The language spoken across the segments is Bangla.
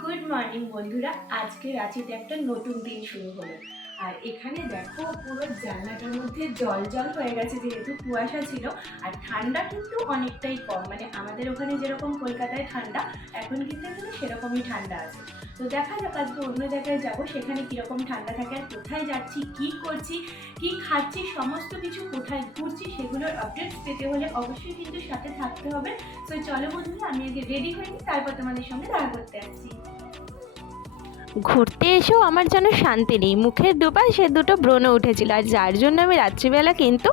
গুড মর্নিং বন্ধুরা। আজকে রাঁচিতে একটা নতুন দিন শুরু হলো। আর এখানে দেখো পুরো জানলাটার মধ্যে জল জল হয়ে গেছে, যেহেতু কুয়াশা ছিল। আর ঠান্ডা কিন্তু অনেকটাই কম, মানে আমাদের ওখানে যেরকম কলকাতায় ঠান্ডা, এখন কিন্তু এখানে সেরকমই ঠান্ডা আছে। তো দেখা যাক আজকে অন্য জায়গায় যাব, সেখানে কীরকম ঠান্ডা থাকে, আর কোথায় যাচ্ছি, কি করছি, কি খাচ্ছি, সমস্ত কিছু কোথায় ঘুরছি সেগুলোর আপডেটস পেতে হলে অবশ্যই কিন্তু সাথে থাকতে হবে। তো চলো বন্ধুরা, আমি আগে রেডি হয়ে নিই, তারপর তোমাদের সঙ্গে দেখা করতে আসছি। ঘুরতে এসেও আমার যেন শান্তি নেই, মুখের দুপাশে দুটো ব্রণ উঠেছিল, আর যার জন্য আমি রাত্রিবেলা কিন্তু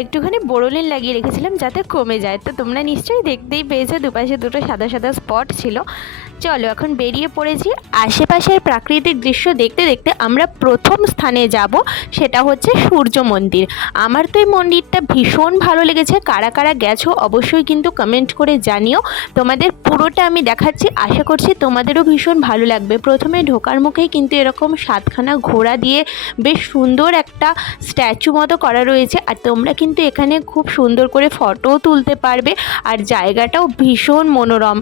একটুখানি বোরোলিন লাগিয়ে রেখেছিলাম যাতে কমে যায়। তো তোমরা নিশ্চয়ই দেখতেই পেয়েছো দুপাশে দুটো সাদা সাদা স্পট ছিল। চলো এখন বেরিয়ে পড়েছি। আশেপাশের প্রাকৃতিক দৃশ্য দেখতে দেখতে আমরা প্রথম স্থানে যাব, সেটা হচ্ছে সূর্য মন্দির। আমার তো এই মন্দিরটা ভীষণ ভালো লেগেছে। কারা কারা গেছো অবশ্যই কিন্তু কমেন্ট করে জানিও। তোমাদের পুরোটা আমি দেখাচ্ছি, আশা করছি তোমাদেরও ভীষণ ভালো লাগবে। প্রথমে ঢোকার মুখেই কিন্তু এরকম 7খানা ঘোড়া দিয়ে বেশ সুন্দর একটা স্ট্যাচু মতো করা রয়েছে, আর তোমরা কিন্তু এখানে খুব সুন্দর করে ফটোও তুলতে পারবে, আর জায়গাটাও ভীষণ মনোরম।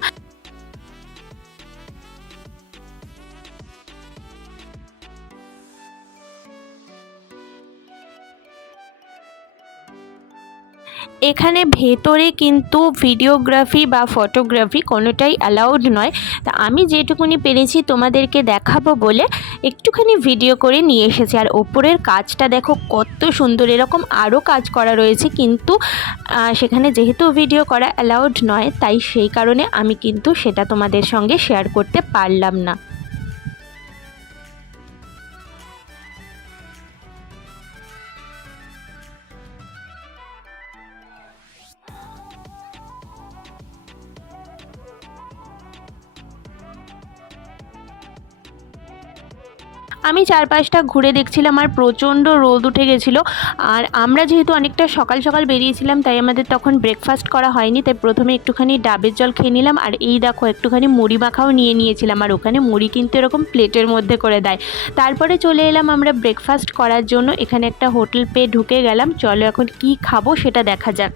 এখানে ভেতরে কিন্তু ভিডিওগ্রাফি বা ফটোগ্রাফি কোনোটাই অ্যালাউড নয়। তা আমি যেটুকুনি পেরেছি তোমাদেরকে দেখাবো বলে একটুখানি ভিডিও করে নিয়ে এসেছি। আর ওপরের কাজটা দেখো কত সুন্দর, এরকম আরও কাজ করা রয়েছে, কিন্তু সেখানে যেহেতু ভিডিও করা অ্যালাউড নয়, তাই সেই কারণে আমি কিন্তু সেটা তোমাদের সঙ্গে শেয়ার করতে পারলাম না। আমি চারপাশটা ঘুরে দেখছিলাম, আর প্রচণ্ড রোদ উঠে গেছিলো। আর আমরা যেহেতু অনেকটা সকাল সকাল বেরিয়েছিলাম, তাই আমাদের তখন ব্রেকফাস্ট করা হয়নি, তাই প্রথমে একটুখানি ডাবের জল খেয়ে নিলাম। আর এই দেখো একটুখানি মুড়ি মাখাও নিয়ে নিয়েছিলাম, আর ওখানে মুড়ি কিন্তু এরকম প্লেটের মধ্যে করে দেয়। তারপরে চলে এলাম আমরা ব্রেকফাস্ট করার জন্য, এখানে একটা হোটেল পেয়ে ঢুকে গেলাম। চলো এখন কি খাবো সেটা দেখা যাক।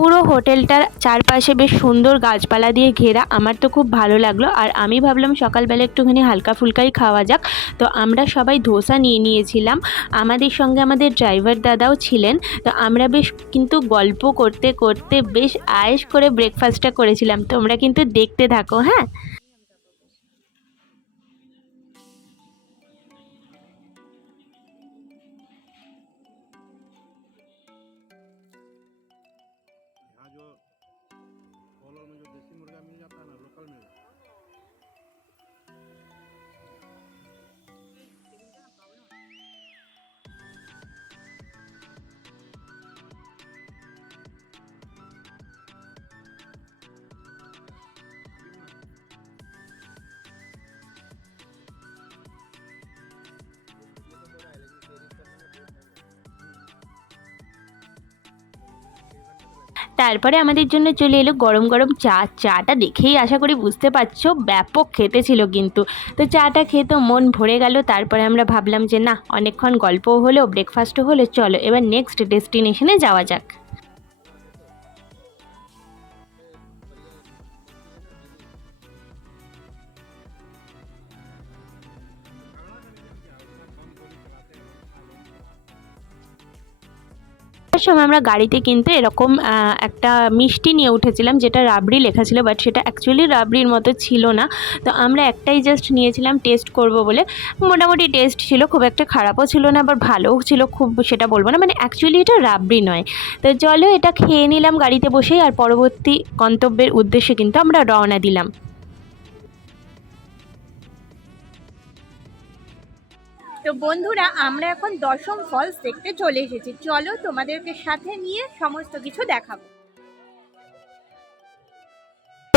পুরো হোটেলটার চারপাশে বেশ সুন্দর গাছপালা দিয়ে ঘেরা, আমার তো খুব ভালো লাগলো। আর আমি ভাবলাম সকালবেলা একটুখানি হালকা ফুলকাই খাওয়া যাক, তো আমরা সবাই ধোসা নিয়ে নিয়েছিলাম। আমাদের সঙ্গে আমাদের ড্রাইভার দাদাও ছিলেন। তো আমরা বেশ কিন্তু গল্প করতে করতে বেশ আয়েশ করে ব্রেকফাস্টটা করেছিলাম। তোমরা কিন্তু দেখতে থাকো, হ্যাঁ। यहाँ जो कॉलर में जो देसी मुर्गा मिल जाता है ना, लोकल में, তারপরে আমাদের জন্য চলে এলো গরম গরম চা। চাটা দেখেই আশা করি বুঝতে পারছো ব্যাপক খেতে ছিল কিন্তু। তো চাটা খেয়ে তো মন ভরে গেল। তারপরে আমরা ভাবলাম যে না, অনেকক্ষণ গল্পও হলো, ব্রেকফাস্টও হলো, চলো এবার নেক্সট ডেস্টিনেশনে যাওয়া যাক। সময় আমরা গাড়িতে কিন্তু এরকম একটা মিষ্টি নিয়ে উঠেছিলাম, যেটা রাবড়ি লেখা ছিল, বাট সেটা অ্যাকচুয়ালি রাবড়ির মতো ছিল না। তো আমরা একটাই জাস্ট নিয়েছিলাম টেস্ট করব বলে। মোটামুটি টেস্ট ছিল, খুব একটা খারাপও ছিল না, আবার ভালোও ছিল খুব সেটা বলবো না, মানে অ্যাকচুয়ালি এটা রাবড়ি নয়। তো চলো এটা খেয়ে নিলাম গাড়িতে বসেই, আর পরবর্তী গন্তব্যের উদ্দেশ্যে কিন্তু আমরা রওনা দিলাম। তো বন্ধুরা, আমরা এখন দশম ফলস দেখতে চলে এসেছি। চলো তোমাদেরকে সাথে নিয়ে সমস্ত কিছু দেখাবো।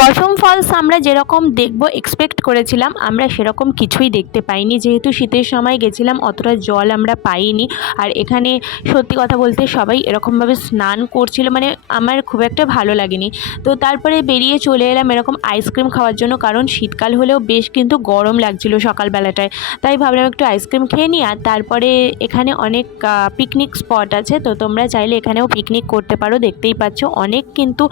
দশম ফলস আমরা যেরকম দেখব এক্সপেক্ট করেছিলাম, আমরা সেরকম কিছুই দেখতে পাইনি। যেহেতু শীতের সময় গেছিলাম, অতটা জল আমরা পাইনি। আর এখানে সত্যি কথা বলতে সবাই এরকমভাবে স্নান করছিল, মানে আমার খুব একটা ভালো লাগেনি। তো তারপরে বেরিয়ে চলে এলাম এরকম আইসক্রিম খাওয়ার জন্য, কারণ শীতকাল হলেও বেশ কিন্তু গরম লাগছিল সকালবেলাটায়। তাই ভাবলাম একটু আইসক্রিম খেয়ে নিই। আর তারপরে এখানে অনেক পিকনিক স্পট আছে, তো তোমরা চাইলে এখানেও পিকনিক করতে পারো। দেখতেই পাচ্ছ অনেক কিন্তু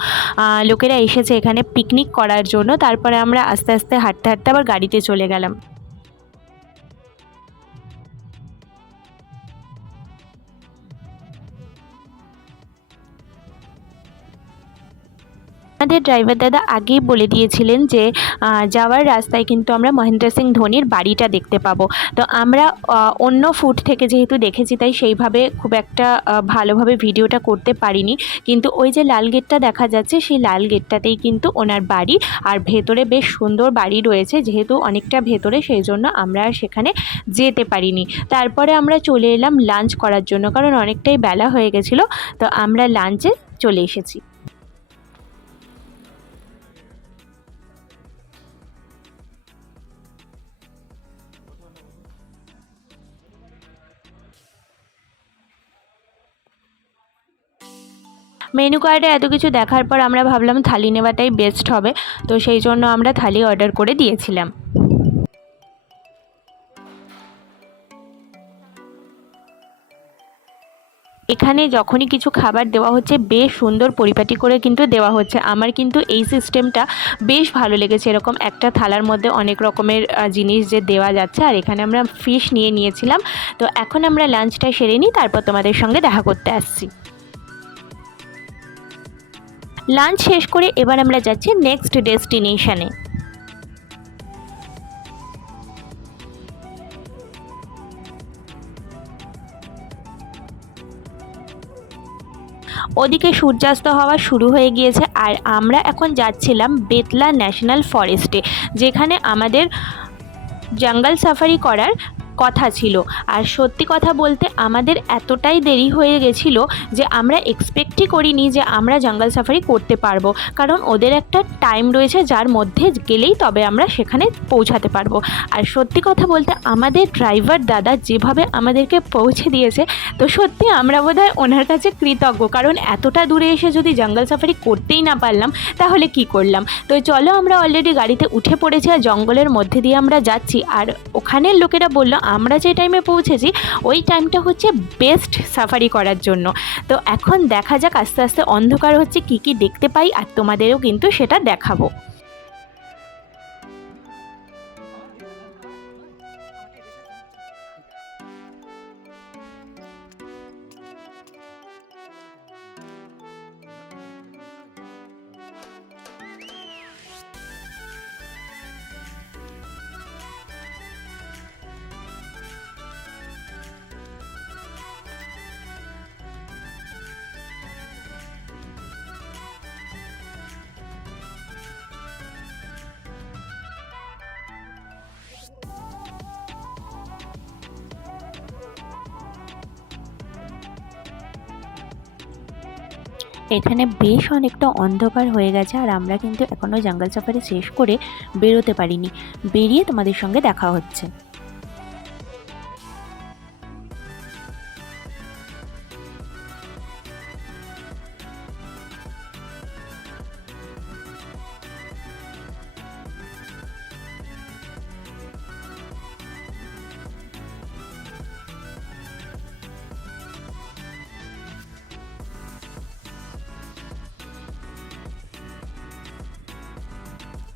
লোকেরা এসেছে এখানে পিকনিক করার জন্য। তারপরে আমরা আস্তে আস্তে হাঁটতে হাঁটতে আবার গাড়িতে চলে গেলাম। আমাদের ড্রাইভার দাদা আগেই বলে দিয়েছিলেন যে যাওয়ার রাস্তায় কিন্তু আমরা মহেন্দ্র সিং ধোনির বাড়িটা দেখতে পাবো। তো আমরা অন্য ফুট থেকে যেহেতু দেখেছি, তাই সেইভাবে খুব একটা ভালোভাবে ভিডিওটা করতে পারিনি। কিন্তু ওই যে লাল গেটটা দেখা যাচ্ছে, সেই লাল গেটটাতেই কিন্তু ওনার বাড়ি। আর ভেতরে বেশ সুন্দর বাড়ি রয়েছে, যেহেতু অনেকটা ভেতরে, সেই জন্য আমরা আর সেখানে যেতে পারিনি। তারপরে আমরা চলে এলাম লাঞ্চ করার জন্য, কারণ অনেকটাই বেলা হয়ে গেছিলো। তো আমরা লাঞ্চে চলে এসেছি। মেনু কার্ডে এত কিছু দেখার পর আমরা ভাবলাম থালি নেওয়াটাই বেস্ট হবে। তো সেই জন্য আমরা থালি অর্ডার করে দিয়েছিলাম। এখানে যখনই কিছু খাবার দেওয়া হচ্ছে বেশ সুন্দর পরিপাটি করে কিন্তু দেওয়া হচ্ছে। আমার কিন্তু এই সিস্টেমটা বেশ ভালো লেগেছে, এরকম একটা থালার মধ্যে অনেক রকমের জিনিস যে দেওয়া যাচ্ছে। আর এখানে আমরা ফিশ নিয়ে নিয়েছিলাম। তো এখন আমরা লাঞ্চটা সেরে নিই, তারপর তোমাদের সঙ্গে দেখা করতে আসছি। লাঞ্চ শেষ করে এবার আমরা যাচ্ছি নেক্সট ডেস্টিনেশনে। ওদিকে সূর্যাস্ত হওয়া শুরু হয়ে গিয়েছে, আর আমরা এখন যাচ্ছিলাম বেতলা ন্যাশনাল ফরেস্টে, যেখানে আমাদের জঙ্গল সাফারি করার কথা ছিল। আর সত্যি কথা বলতে আমাদের এতটাই দেরি হয়ে গেছিলো যে আমরা এক্সপেক্টই করিনি যে আমরা জঙ্গল সাফারি করতে পারবো, কারণ ওদের একটা টাইম রয়েছে যার মধ্যে গেলেই তবে আমরা সেখানে পৌঁছাতে পারবো। আর সত্যি কথা বলতে আমাদের ড্রাইভার দাদা যেভাবে আমাদেরকে পৌঁছে দিয়েছে, তো সত্যি আমরা বোধহয় ওনার কাছে কৃতজ্ঞ, কারণ এতটা দূরে এসে যদি জঙ্গল সাফারি করতেই না পারলাম তাহলে কি করলাম। তো চলো, আমরা অলরেডি গাড়িতে উঠে পড়েছি আর জঙ্গলের মধ্যে দিয়ে আমরা যাচ্ছি। আর ওখানের লোকেরা বলল আমরা যে টাইমে পৌঁছেছি ওই টাইমটা হচ্ছে বেস্ট সাফারি করার জন্য। তো এখন দেখা যাক, আস্তে আস্তে অন্ধকার হচ্ছে, কি কি দেখতে পাই আর তোমাদেরও কিন্তু সেটা দেখাবো। এখানে বেশ অনেকটা অন্ধকার হয়ে গেছে, আর আমরা কিন্তু এখনও জঙ্গল সাফারি শেষ করে বেরোতে পারিনি। বেরিয়ে তোমাদের সঙ্গে দেখা হচ্ছে।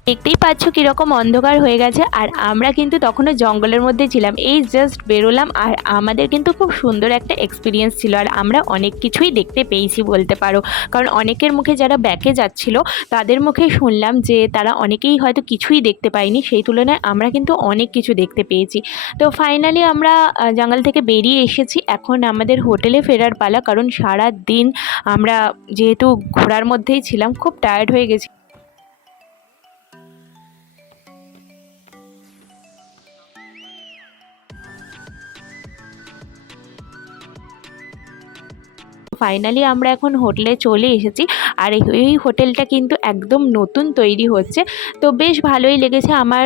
দেখতেই পাচ্ছ কীরকম অন্ধকার হয়ে গেছে, আর আমরা কিন্তু তখনও জঙ্গলের মধ্যে ছিলাম। এই জাস্ট বেরোলাম, আর আমাদের কিন্তু খুব সুন্দর একটা এক্সপিরিয়েন্স ছিল, আর আমরা অনেক কিছুই দেখতে পেয়েছি বলতে পারো। কারণ অনেকের মুখে যারা ব্যাকে যাচ্ছিল তাদের মুখে শুনলাম যে তারা অনেকেই হয়তো কিছুই দেখতে পায়নি, সেই তুলনায় আমরা কিন্তু অনেক কিছু দেখতে পেয়েছি। তো ফাইনালি আমরা জঙ্গল থেকে বেরিয়ে এসেছি। এখন আমাদের হোটেলে ফেরার পালা, কারণ সারা দিন আমরা যেহেতু ঘোরার মধ্যেই ছিলাম, খুব টায়ার্ড হয়ে গেছি। ফাইনালি আমরা এখন হোটেলে চলে এসেছি। আর এই হোটেলটা কিন্তু একদম নতুন তৈরি হচ্ছে, তো বেশ ভালোই লেগেছে আমার।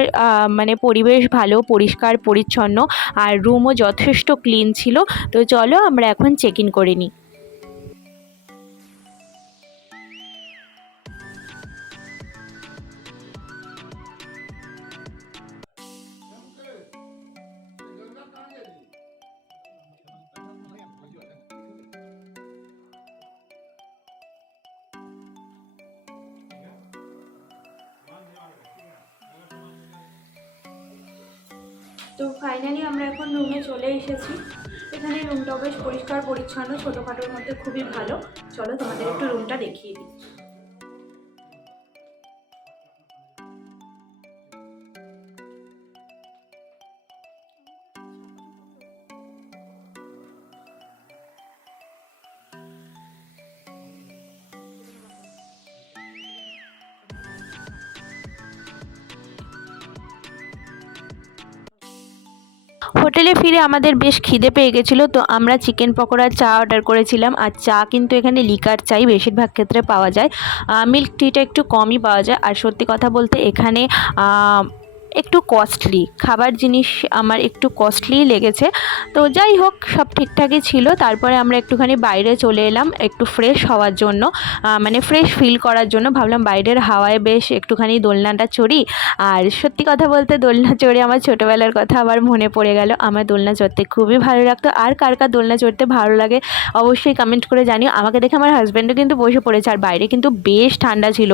মানে পরিবেশ ভালো, পরিষ্কার পরিচ্ছন্ন, আর রুমও যথেষ্ট ক্লিন ছিল। তো চলো আমরা এখন চেক ইন করে নিই। তো ফাইনালি আমরা এখন রুমে চলে এসেছি। এখানে রুমটাও বেশ পরিষ্কার পরিচ্ছন্ন, ছোটোখাটোর মধ্যে খুবই ভালো। চলো তোমাদের একটু রুমটা দেখিয়ে দিই। হোটেলে ফিরে আমাদের বেশ খিদে পেয়ে গেছিলো, তো আমরা চিকেন পকোড়া, চা অর্ডার করেছিলাম। আর চা কিন্তু এখানে লিকার চাই বেশিরভাগ ক্ষেত্রে পাওয়া যায়, মিল্ক টিটা একটু কমই পাওয়া যায়। আর সত্যি কথা বলতে এখানে একটু কস্টলি খাবার জিনিস আমার একটু কস্টলি লেগেছে। তো যাই হোক, সব ঠিকঠাকই ছিল। তারপরে আমরা একটুখানি বাইরে চলে এলাম একটু ফ্রেশ হওয়ার জন্য, মানে ফ্রেশ ফিল করার জন্য। ভাবলাম বাইরের হাওয়ায় বেশ একটুখানি দোলনাটা চড়ি। আর সত্যি কথা বলতে দোলনা চড়ে আমার ছোটোবেলার কথা আবার মনে পড়ে গেল। আমার দোলনা চড়তে খুবই ভালো লাগতো। আর কার কার দোলনা চড়তে ভালো লাগে অবশ্যই কমেন্ট করে জানিও। আমাকে দেখে আমার হাজব্যান্ডও কিন্তু বসে পড়েছে। আর বাইরে কিন্তু বেশ ঠান্ডা ছিল।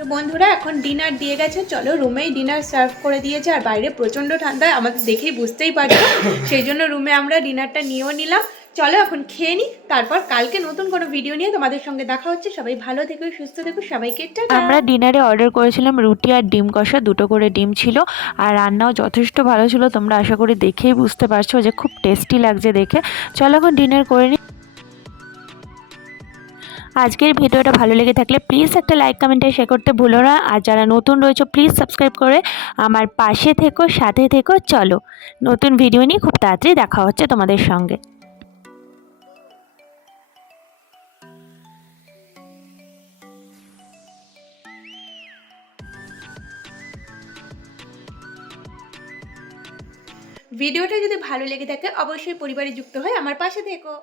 তো বন্ধুরা এখন ডিনার দিয়ে গেছে, চলো রুমেই ডিনার সার্ভ করে দিয়েছে। আর বাইরে প্রচণ্ড ঠান্ডা, আমাদের দেখেই বুঝতেই পারছো, সেই জন্য রুমে আমরা ডিনারটা নিয়েও নিলাম। চলো এখন খেয়ে নিই, তারপর কালকে নতুন কোনো ভিডিও নিয়ে তোমাদের সঙ্গে দেখা হচ্ছে। সবাই ভালো থেকো, সুস্থ থেকো, সবাইকে টাটা। আমরা ডিনারে অর্ডার করেছিলাম রুটি আর ডিম কষা, 2টো করে ডিম ছিল। আর রান্নাও যথেষ্ট ভালো ছিল, তোমরা আশা করি দেখেই বুঝতে পারছো যে খুব টেস্টি লাগছে দেখে। চলো এখন ডিনার করে নিই। আজকের ভিডিওটা ভালো লেগে থাকলে প্লিজ একটা লাইক, কমেন্টে শেয়ার করতে ভুলো না। আর যারা নতুন রয়েছে প্লিজ সাবস্ক্রাইব করে আমার পাশে থেকো, সাথে থেকো। চলো নতুন ভিডিও নিয়ে খুব তাড়াতাড়ি দেখা হচ্ছে তোমাদের সঙ্গে। ভিডিওটা যদি ভালো লেগে থাকে অবশ্যই পরিবারে যুক্ত হয়ে আমার পাশে থেকো।